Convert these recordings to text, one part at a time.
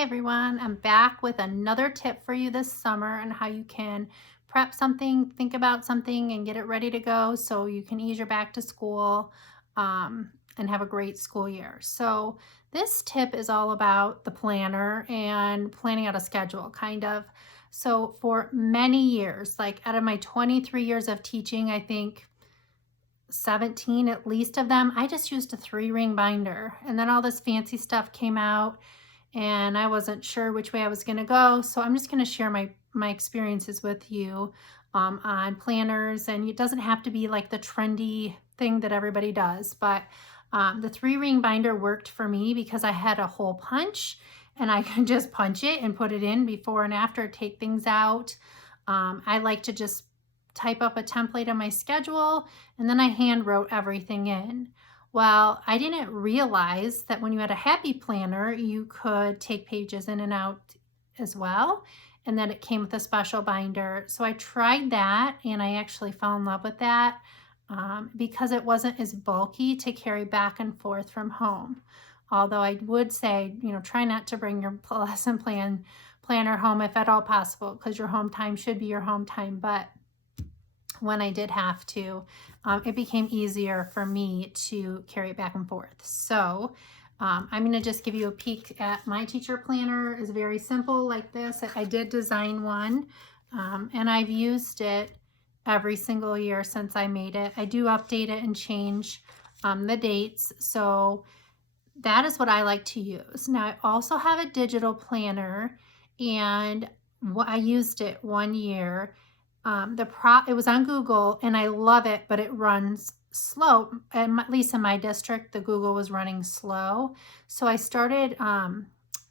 Hey everyone, I'm back with another tip for you this summer on how you can prep something, think about something, and get it ready to go so you can ease your back to school and have a great school year. So, this tip is all about the planner and planning out a schedule, kind of. So, for many years, like out of my 23 years of teaching, I think 17 at least of them, I just used a 3-ring binder. And then all this fancy stuff came out and I wasn't sure which way I was going to go. So I'm just going to share my experiences with you on planners. And it doesn't have to be like the trendy thing that everybody does, but the 3-ring binder worked for me because I had a hole punch and I could just punch it and put it in before and after, take things out. I like to just type up a template on my schedule and then I hand wrote everything in. Well, I didn't realize that when you had a happy planner, you could take pages in and out as well, and that it came with a special binder. So I tried that and I actually fell in love with that because it wasn't as bulky to carry back and forth from home. Although I would say, try not to bring your lesson planner home if at all possible, because your home time should be your home time. But when I did have to, it became easier for me to carry it back and forth. So I'm going to just give you a peek at my teacher planner. It's very simple like this. I did design one and I've used it every single year since I made it. I do update it and change the dates. So that is what I like to use. Now I also have a digital planner and I used it one year. It was on Google and I love it, but it runs slow. And at least in my district, the Google was running slow. So I started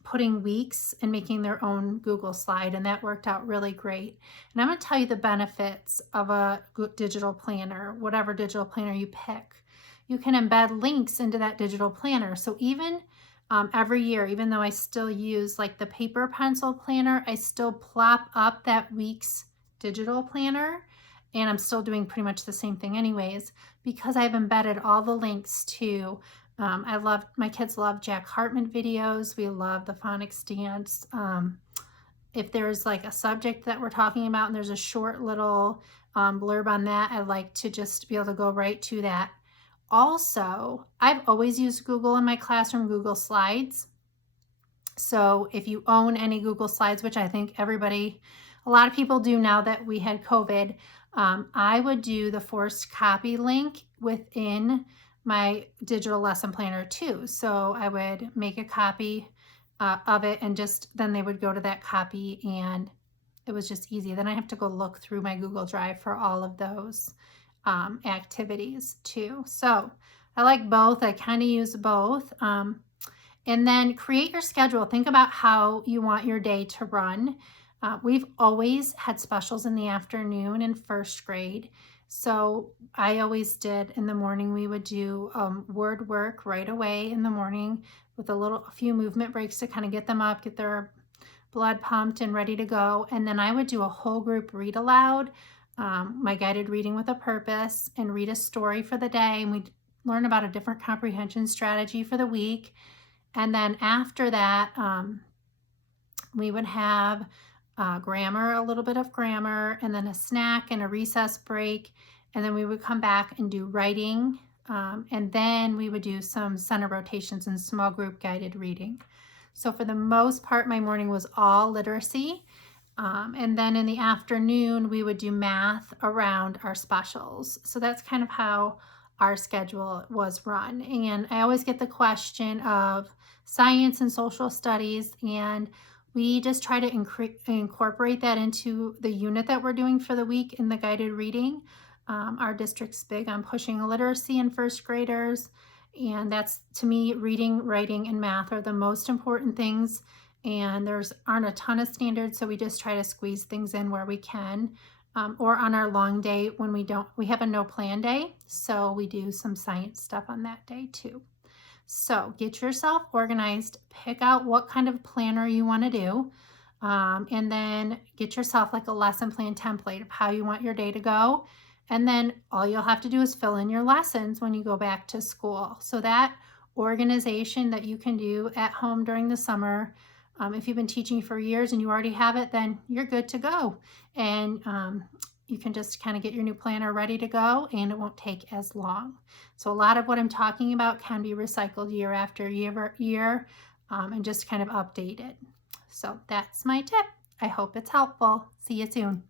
putting weeks and making their own Google slide, and that worked out really great. And I'm going to tell you the benefits of a digital planner, whatever digital planner you pick. You can embed links into that digital planner. So even every year, even though I still use like the paper pencil planner, I still plop up that week's digital planner, and I'm still doing pretty much the same thing anyways, because I've embedded all the links to my kids love Jack Hartman videos. We love the phonics dance. If there's like a subject that we're talking about and there's a short little blurb on that, I like to just be able to go right to that. Also, I've always used Google in my classroom, Google Slides. So if you own any Google Slides, which I think a lot of people do now that we had COVID, I would do the forced copy link within my digital lesson planner too. So I would make a copy of it and then they would go to that copy and it was just easy. Then I have to go look through my Google Drive for all of those activities too. So I like both. I kind of use both. And then create your schedule. Think about how you want your day to run. We've always had specials in the afternoon in first grade. So I always did in the morning, we would do word work right away in the morning with a few movement breaks to kind of get them up, get their blood pumped and ready to go. And then I would do a whole group read aloud, my guided reading with a purpose, and read a story for the day. And we'd learn about a different comprehension strategy for the week. And then after that, we would have grammar, a little bit of grammar, and then a snack and a recess break. And then we would come back and do writing. And then we would do some center rotations and small group guided reading. So for the most part, my morning was all literacy. And then in the afternoon, we would do math around our specials. So that's kind of how our schedule was run. And I always get the question of science and social studies, and we just try to incorporate that into the unit that we're doing for the week in the guided reading. Our district's big on pushing literacy in first graders, and that's, to me, reading, writing, and math are the most important things, and aren't a ton of standards, so we just try to squeeze things in where we can. Or on our long day when we have a no plan day, so we do some science stuff on that day too. So get yourself organized, pick out what kind of planner you want to do, and then get yourself like a lesson plan template of how you want your day to go. And then all you'll have to do is fill in your lessons when you go back to school. So that organization that you can do at home during the summer If you've been teaching for years and you already have it, then you're good to go. And you can just kind of get your new planner ready to go, and it won't take as long. So a lot of what I'm talking about can be recycled year after year, and just kind of updated. So that's my tip. I hope it's helpful. See you soon.